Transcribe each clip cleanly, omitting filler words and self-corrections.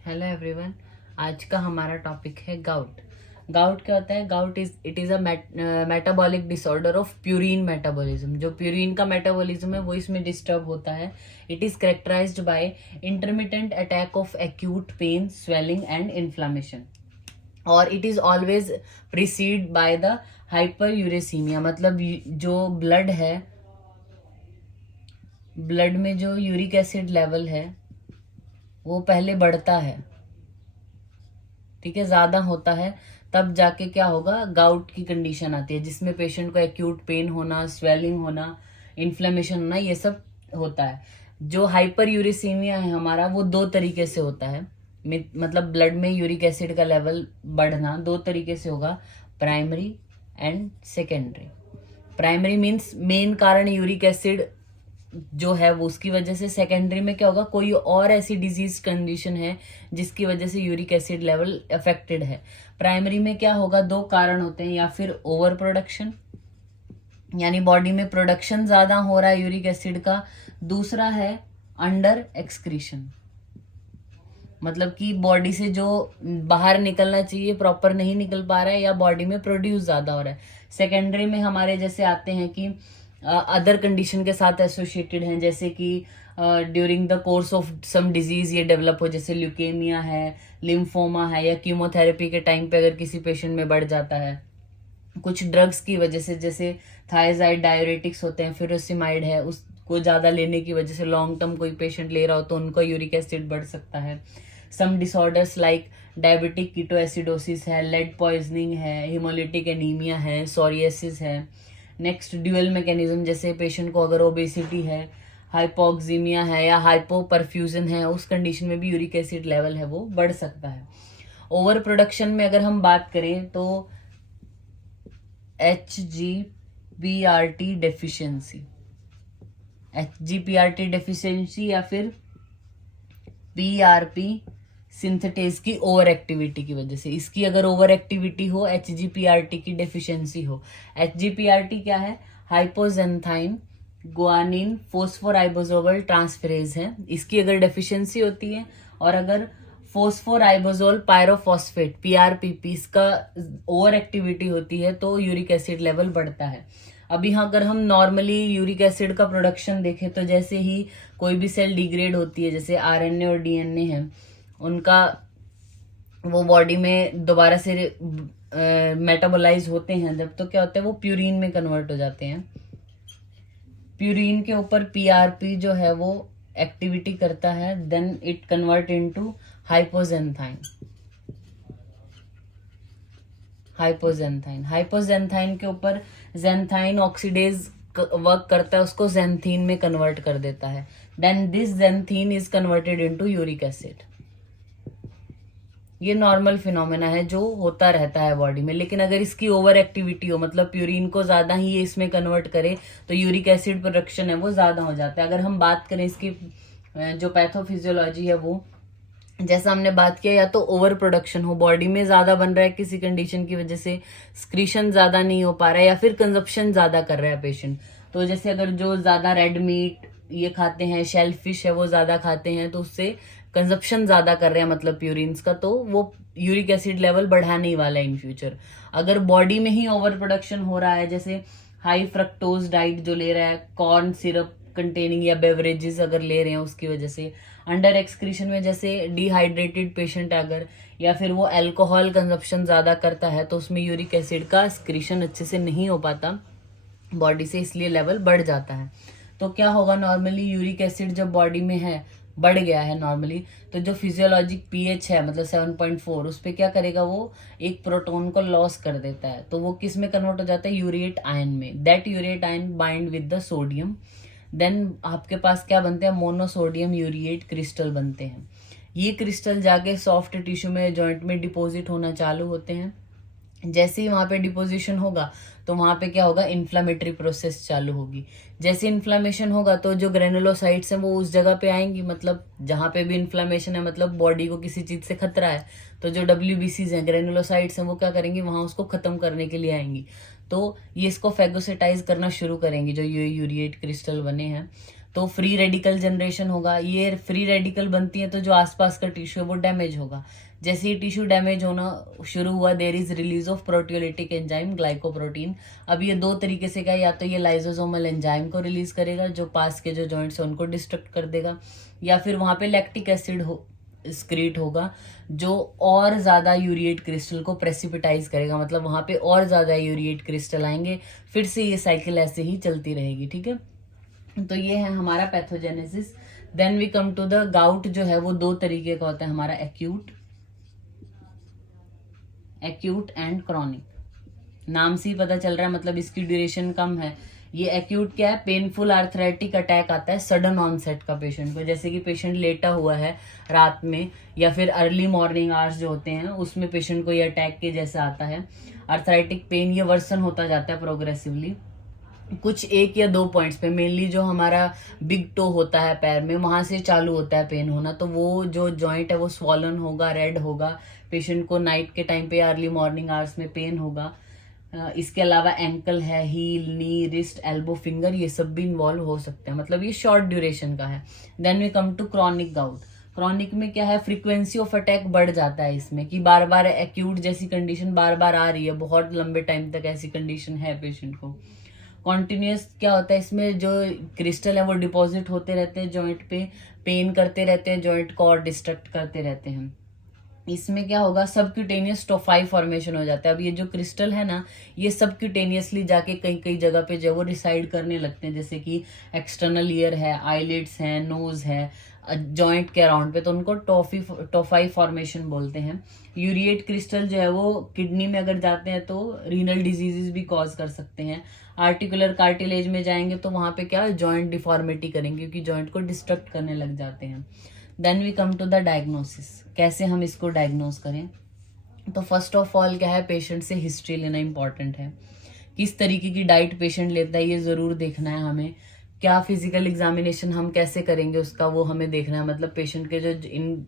Hello everyone. आज का हमारा टॉपिक है गाउट। गाउट क्या होता है? Gout is a metabolic disorder of purine metabolism. जो प्यूरिन का मेटाबॉलिज्म है वो इसमें डिस्टर्ब होता है। It is characterised by intermittent attack of acute pain, swelling and inflammation, और it is always preceded by the hyperuricaemia. मतलब जो ब्लड में जो यूरिक एसिड लेवल है वो पहले बढ़ता है, ठीक है, ज्यादा होता है, तब जाके क्या होगा, गाउट की कंडीशन आती है जिसमें पेशेंट को एक्यूट पेन होना, स्वेलिंग होना, इन्फ्लेमेशन होना, ये सब होता है। जो हाइपर यूरिसीमिया है हमारा वो दो तरीके से होता है। मतलब ब्लड में यूरिक एसिड का लेवल बढ़ना दो तरीके से होगा, primary and secondary. Primary means main कारण यूरिक एसिड जो है वो उसकी वजह से। सेकेंडरी में क्या होगा, कोई और ऐसी डिजीज कंडीशन है जिसकी वजह से यूरिक एसिड लेवल अफेक्टेड है। प्राइमरी में क्या होगा, दो कारण होते हैं, या फिर ओवर प्रोडक्शन यानी बॉडी में प्रोडक्शन ज्यादा हो रहा है यूरिक एसिड का, दूसरा है अंडर एक्सक्रीशन, मतलब कि बॉडी से जो बाहर निकलना चाहिए प्रॉपर नहीं निकल पा रहा है, या बॉडी में प्रोड्यूस ज्यादा हो रहा है। सेकेंडरी में हमारे जैसे आते हैं कि अदर कंडीशन के साथ एसोसिएटेड हैं, जैसे कि during the course of some disease ये डेवलप हो, जैसे ल्यूकेमिया है, लिम्फोमा है, या कीमोथेरेपी के टाइम पे अगर किसी पेशेंट में बढ़ जाता है, कुछ ड्रग्स की वजह से, जैसे थायजाइड डायरेटिक्स होते हैं, फिरोसिमाइड है, उसको ज्यादा लेने की वजह से लॉन्ग टर्म कोई पेशेंट ले रहा हो तो उनका यूरिक एसिड बढ़ सकता है। सम डिसऑर्डर्स लाइक डायबिटिक कीटोएसिडोसिस है, लेड पॉइजनिंग है, हिमोलिटिक एनीमिया है, सोरियासिस है। नेक्स्ट ड्यूअल मैकेनिज्म, जैसे पेशेंट को अगर ओबेसिटी है, हाइपोक्सीमिया है, या हाइपोपरफ्यूजन है, उस कंडीशन में भी यूरिक एसिड लेवल है वो बढ़ सकता है। ओवर प्रोडक्शन में अगर हम बात करें तो HGPRT डेफिशिएंसी, HGPRT डेफिशिएंसी या फिर PRP सिंथेटेज की ओवर एक्टिविटी की वजह से। इसकी अगर ओवर एक्टिविटी हो, HGPRT की डेफिशिएंसी हो। HGPRT क्या है? हाइपोजेंथाइन गुआनिन फोस्फोराइबोसोल ट्रांसफेरेज है। इसकी अगर डेफिशिएंसी होती है, और अगर फोस्फोराइबोसोल पायरोफॉस्फेट PRPP इसका ओवर एक्टिविटी होती है तो यूरिक एसिड लेवल बढ़ता है। अभी हाँ, अगर हम नॉर्मली यूरिक एसिड का प्रोडक्शन देखें तो जैसे ही कोई भी सेल डिग्रेड होती है, जैसे RNA और DNA है, उनका वो बॉडी में दोबारा से मेटाबोलाइज होते हैं जब, तो क्या होता है, वो प्यूरिन में कन्वर्ट हो जाते हैं। प्यूरिन के ऊपर PRP जो है वो एक्टिविटी करता है, देन इट कन्वर्ट इनटू हाइपोजेंथाइन। हाइपोजेंथाइन के ऊपर जेंथाइन ऑक्सीडेज वर्क करता है, उसको जेंथीन में कन्वर्ट कर देता है। Then this xanthine is converted into uric acid. ये नॉर्मल फिनोमेना है जो होता रहता है बॉडी में। लेकिन अगर इसकी ओवर एक्टिविटी हो, मतलब प्यूरिन को ज्यादा ही ये इसमें कन्वर्ट करे, तो यूरिक एसिड प्रोडक्शन है वो ज्यादा हो जाता है। अगर हम बात करें इसकी जो पैथोफिजियोलॉजी है, वो जैसा हमने बात किया, या तो ओवर प्रोडक्शन हो, बॉडी में ज्यादा बन रहा है किसी कंडीशन की वजह से, स्क्रीशन ज्यादा नहीं हो पा रहा है, या फिर कंजप्शन ज्यादा कर रहा है पेशेंट। तो जैसे अगर जो ज्यादा रेड मीट ये खाते हैं, शेल फिश है वो ज्यादा खाते हैं, तो उससे कंजप्शन ज्यादा कर रहे हैं मतलब प्यूरिन्स का, तो वो यूरिक एसिड लेवल बढ़ाने ही वाला है इन फ्यूचर। अगर बॉडी में ही ओवर प्रोडक्शन हो रहा है, जैसे हाई फ्रक्टोज डाइट जो ले रहा है, कॉर्न सिरप कंटेनिंग या बेवरेजेस अगर ले रहे हैं उसकी वजह से, अंडर एक्सक्रीशन में जैसे डिहाइड्रेटेड पेशेंट अगर, या फिर वो अल्कोहल कंजप्शन ज्यादा करता है, तो उसमें यूरिक एसिड का एक्सक्रीशन अच्छे से नहीं हो पाता बॉडी से, इसलिए लेवल बढ़ जाता है। तो क्या होगा, नॉर्मली यूरिक एसिड जब बॉडी में है, बढ़ गया है नॉर्मली, तो जो फिजियोलॉजिक pH है मतलब 7.4, उस पर क्या करेगा, वो एक प्रोटोन को लॉस कर देता है, तो वो किस में कन्वर्ट हो जाता है, यूरिएट आयन में। That urate ion bind with the sodium, then आपके पास क्या बनते हैं, मोनोसोडियम यूरिएट क्रिस्टल बनते हैं। ये क्रिस्टल जाके सॉफ्ट टिश्यू में, जॉइंट में डिपॉजिट होना चालू होते हैं। जैसे ही वहां पे डिपोजिशन होगा तो वहां पे क्या होगा, इन्फ्लामेटरी प्रोसेस चालू होगी। जैसे इन्फ्लामेशन होगा तो जो ग्रेनुलोसाइट्स हैं वो उस जगह पे आएंगी, मतलब जहां पे भी इन्फ्लामेशन है, मतलब बॉडी को किसी चीज से खतरा है, तो जो WBCs हैं, ग्रेनुलोसाइट्स हैं, वो क्या करेंगी, वहां उसको खत्म करने के लिए आएंगी। तो ये इसको फैगोसिटाइज करना शुरू करेंगे, जो ये यूरिएट क्रिस्टल बने हैं। तो फ्री रेडिकल जनरेशन होगा। ये फ्री रेडिकल बनती है तो जो आसपास का टिश्यू है वो डैमेज होगा। जैसे ही टिश्यू डैमेज होना शुरू हुआ, there is release of proteolytic enzyme glycoprotein. अब ये दो तरीके से क्या, या तो ये लाइजोसोमल एंजाइम को रिलीज करेगा जो पास के जो जॉइंट्स है उनको डिस्ट्रक्ट कर देगा, या फिर वहां पे लैक्टिक एसिड स्क्रीट होगा जो और ज्यादा यूरिएट क्रिस्टल को प्रेसिपिटाइज करेगा, मतलब वहां पे और ज्यादा यूरिएट क्रिस्टल आएंगे, फिर से ये साइकिल ऐसे ही चलती रहेगी। ठीक है, तो ये है हमारा pathogenesis. Then we come to the gout, जो है वो दो तरीके का होता है हमारा, एक्यूट एंड क्रॉनिक। नाम से ही पता चल रहा है, मतलब इसकी ड्यूरेशन कम है। ये एक्यूट क्या है, पेनफुल आर्थराइटिक अटैक आता है सडन ऑनसेट का पेशेंट को, जैसे कि पेशेंट लेटा हुआ है रात में या फिर अर्ली मॉर्निंग आवर्स जो होते हैं उसमें पेशेंट को ये अटैक के जैसा आता है आर्थराइटिक पेन। ये वर्सन होता जाता है प्रोग्रेसिवली कुछ एक या दो पॉइंट्स पे, मेनली जो हमारा बिग टो होता है पैर में वहां से चालू होता है पेन होना। तो वो जो जॉइंट है वो स्वॉलन होगा, रेड होगा, पेशेंट को नाइट के टाइम पे अर्ली मॉर्निंग आवर्स में पेन होगा। इसके अलावा एंकल है, हील, नी, रिस्ट, एल्बो, फिंगर, ये सब भी इन्वॉल्व हो सकते हैं, मतलब ये शॉर्ट ड्यूरेशन का है। Then we come to chronic gout. Chronic में क्या है, फ्रीक्वेंसी ऑफ अटैक बढ़ जाता है इसमें, कि बार बार एक्यूट जैसी कंडीशन बार बार आ रही है, बहुत लंबे टाइम तक ऐसी कंडीशन है पेशेंट को। कॉन्टिन्यूस क्या होता है इसमें, जो क्रिस्टल है वो डिपॉजिट होते रहते हैं जॉइंट पे, पेन करते रहते हैं जॉइंट को और डिस्ट्रक्ट करते रहते हैं। इसमें क्या होगा, सबक्यूटेनियस टोफाई फॉर्मेशन हो जाता है। अब ये जो क्रिस्टल है ना, ये सबक्यूटेनियसली जाके कई कई जगह पे जो वो रिसाइड करने लगते हैं, जैसे कि एक्सटर्नल ईयर है, आईलिड्स है, नोज है, जॉइंट के अराउंड पे, तो उनको टोफाई फॉर्मेशन बोलते हैं। यूरिएट क्रिस्टल जो है वो किडनी में अगर जाते हैं तो रीनल डिजीजेस भी कॉज कर सकते हैं। आर्टिकुलर कार्टिलेज में जाएंगे तो वहां पे क्या, जॉइंट डिफॉर्मिटी करेंगे क्योंकि जॉइंट को डिस्ट्रक्ट करने लग जाते हैं। Then we come to the diagnosis, कैसे हम इसको डायग्नोस करें। तो फर्स्ट ऑफ ऑल क्या है, पेशेंट से हिस्ट्री लेना इंपॉर्टेंट है। किस तरीके की डाइट पेशेंट लेता है ये जरूर देखना है हमें। क्या फिजिकल एग्जामिनेशन हम कैसे करेंगे उसका, वो हमें देखना है, मतलब पेशेंट के जो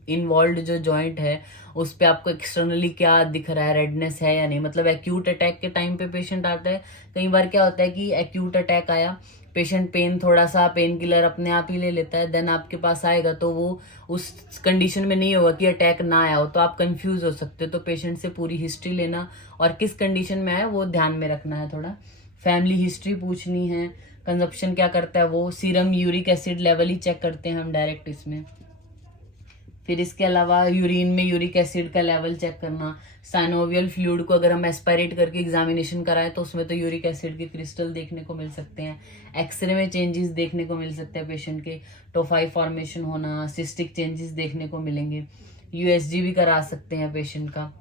इन्वॉल्व जो जॉइंट है उस पे आपको एक्सटर्नली क्या दिख रहा है, रेडनेस है या नहीं। मतलब एक्यूट अटैक के टाइम पे पेशेंट आता है, कई बार क्या होता है कि एक्यूट अटैक आया, पेशेंट पेन, थोड़ा सा पेन किलर अपने आप ही ले लेता है, देन आपके पास आएगा तो वो उस कंडीशन में नहीं होगा कि अटैक ना आया हो, तो आप कंफ्यूज हो सकते हो। तो पेशेंट से पूरी हिस्ट्री लेना और किस कंडीशन में आया वो ध्यान में रखना है थोड़ा। फैमिली हिस्ट्री पूछनी है, कंजप्शन क्या करता है वो, सीरम यूरिक एसिड लेवल ही चेक करते हैं हम डायरेक्ट इसमें। फिर इसके अलावा यूरिन में यूरिक एसिड का लेवल चेक करना। साइनोवियल फ्लूइड को अगर हम एस्पायरेट करके एग्जामिनेशन कराएं तो उसमें तो यूरिक एसिड के क्रिस्टल देखने को मिल सकते हैं। एक्सरे में चेंजेस देखने को मिल सकते हैं पेशेंट के, टोफाई फॉर्मेशन होना, सिस्टिक चेंजेस देखने को मिलेंगे। यूएसजी भी करा सकते हैं पेशेंट का,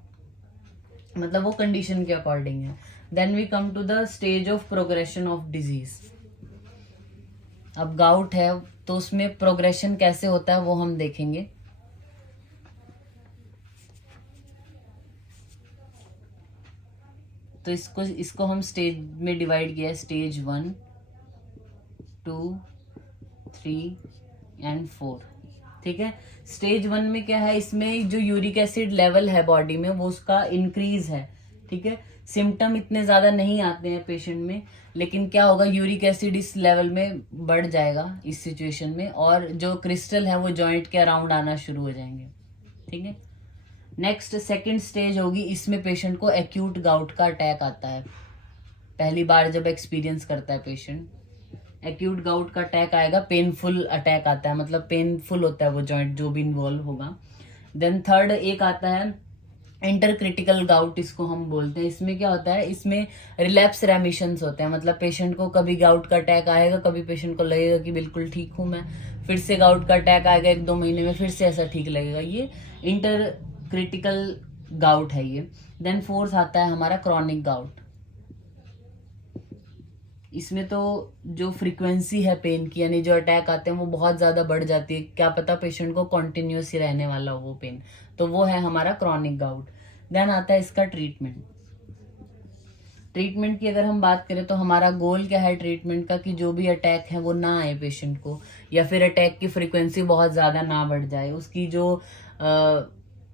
मतलब वो कंडीशन के अकॉर्डिंग है। Then we come to the stage of progression of disease. अब गाउट है तो उसमें प्रोग्रेशन कैसे होता है वो हम देखेंगे। तो इसको हम स्टेज में डिवाइड किया है, स्टेज 1, 2, 3 एंड 4। ठीक है, स्टेज 1 में क्या है, इसमें जो यूरिक एसिड लेवल है बॉडी में वो उसका इंक्रीज है। ठीक है, सिम्टम इतने ज्यादा नहीं आते हैं पेशेंट में, लेकिन क्या होगा, यूरिक एसिड इस लेवल में बढ़ जाएगा इस सिचुएशन में, और जो क्रिस्टल है वो जॉइंट के अराउंड आना शुरू हो जाएंगे। ठीक है, नेक्स्ट सेकंड स्टेज होगी, इसमें पेशेंट को एक्यूट गाउट का अटैक आता है। पहली बार जब एक्सपीरियंस करता है पेशेंट, एक्यूट गाउट का अटैक आएगा, पेनफुल अटैक आता है, मतलब पेनफुल होता है वो जॉइंट जो भी इन्वॉल्व होगा। देन थर्ड एक आता है इंटरक्रिटिकल गाउट, इसको हम बोलते हैं। इसमें क्या होता है, इसमें रिलैप्स रेमिशंस होते हैं, मतलब पेशेंट को कभी गाउट का अटैक आएगा, कभी पेशेंट को लगेगा कि बिल्कुल ठीक हूं मैं, फिर से गाउट का अटैक आएगा 1-2 महीने में, फिर से ऐसा ठीक लगेगा। ये इंटर क्रिटिकल गाउट है ये। देन फोर्थ आता है हमारा क्रॉनिक गाउट। इसमें तो जो फ्रीक्वेंसी है पेन की, यानी जो अटैक आते हैं वो बहुत ज्यादा बढ़ जाती है, क्या पता पेशेंट को कॉन्टिन्यूस ही रहने वाला हो वो पेन, तो वो है हमारा क्रॉनिक गाउट। देन आता है इसका ट्रीटमेंट। ट्रीटमेंट की अगर हम बात करें तो हमारा गोल क्या है ट्रीटमेंट का, कि जो भी अटैक है वो ना आए पेशेंट को, या फिर अटैक की फ्रीक्वेंसी बहुत ज्यादा ना बढ़ जाए, उसकी जो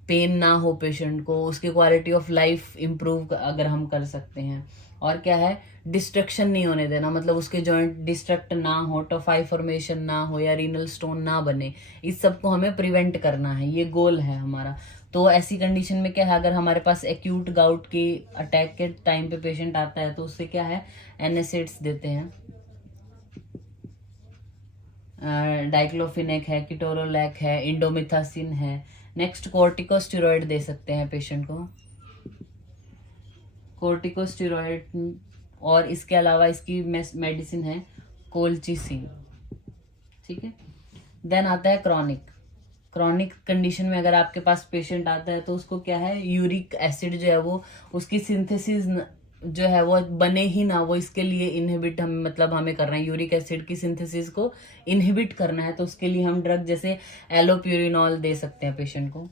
पेन ना हो पेशेंट को, उसकी क्वालिटी ऑफ लाइफ इम्प्रूव अगर हम कर सकते हैं, और क्या है, डिस्ट्रक्शन नहीं होने देना, मतलब उसके जॉइंट डिस्ट्रक्ट ना हो, टोफाई फॉर्मेशन ना हो या रीनल स्टोन ना बने, इस सब को हमें प्रिवेंट करना है, ये गोल है हमारा। तो ऐसी कंडीशन में क्या है, अगर हमारे पास एक्यूट गाउट की अटैक के टाइम पे पेशेंट आता है तो उससे क्या है, एनएसएड्स देते हैं, डाइक्लोफिनेक है, किटोरोलैक है, इंडोमिथासिन है। नेक्स्ट कॉर्टिकोस्टेरॉइड दे सकते हैं पेशेंट को, कॉर्टिकोस्टेरॉइड। और इसके अलावा इसकी मेडिसिन है कोलचिसिन, ठीक है। देन आता है क्रॉनिक। क्रॉनिक कंडीशन में अगर आपके पास पेशेंट आता है तो उसको क्या है, यूरिक एसिड जो है वो उसकी सिंथेसिस जो है वो बने ही ना, वो इसके लिए इनहिबिट हम मतलब हमें करना है, यूरिक एसिड की सिंथेसिस को इनहिबिट करना है। तो उसके लिए हम ड्रग जैसे एलोप्यूरिनॉल दे सकते हैं पेशेंट को,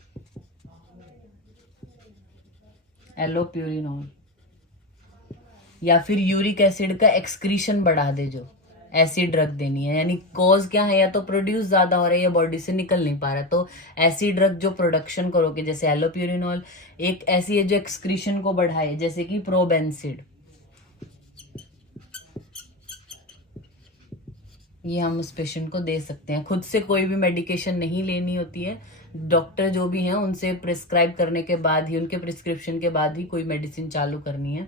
एलोप्यूरिनॉल। या फिर यूरिक एसिड का एक्सक्रीशन बढ़ा दे, जो ऐसी ड्रग देनी है, यानी कॉज क्या है, या तो प्रोड्यूस ज्यादा हो रहा है या बॉडी से निकल नहीं पा रहा है, तो ऐसी ड्रग जो प्रोडक्शन करोगे जैसे एलोप्यूरिनॉल। एक ऐसी है जो एक्सक्रीशन को बढ़ाए जैसे कि प्रोबेंसिड, ये हम उस पेशेंट को दे सकते हैं। खुद से कोई भी मेडिकेशन नहीं लेनी होती है, डॉक्टर जो भी हैं उनसे प्रिस्क्राइब करने के बाद ही, उनके प्रिस्क्रिप्शन के बाद ही कोई मेडिसिन चालू करनी है।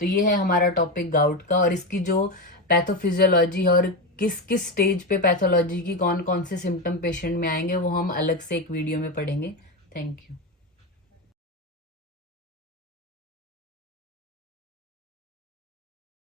तो ये है हमारा टॉपिक गाउट का, और इसकी जो पैथोफिजियोलॉजी है और किस किस स्टेज पे पैथोलॉजी की कौन कौन से सिम्टम पेशेंट में आएंगे वो हम अलग से एक वीडियो में पढ़ेंगे। Thank you.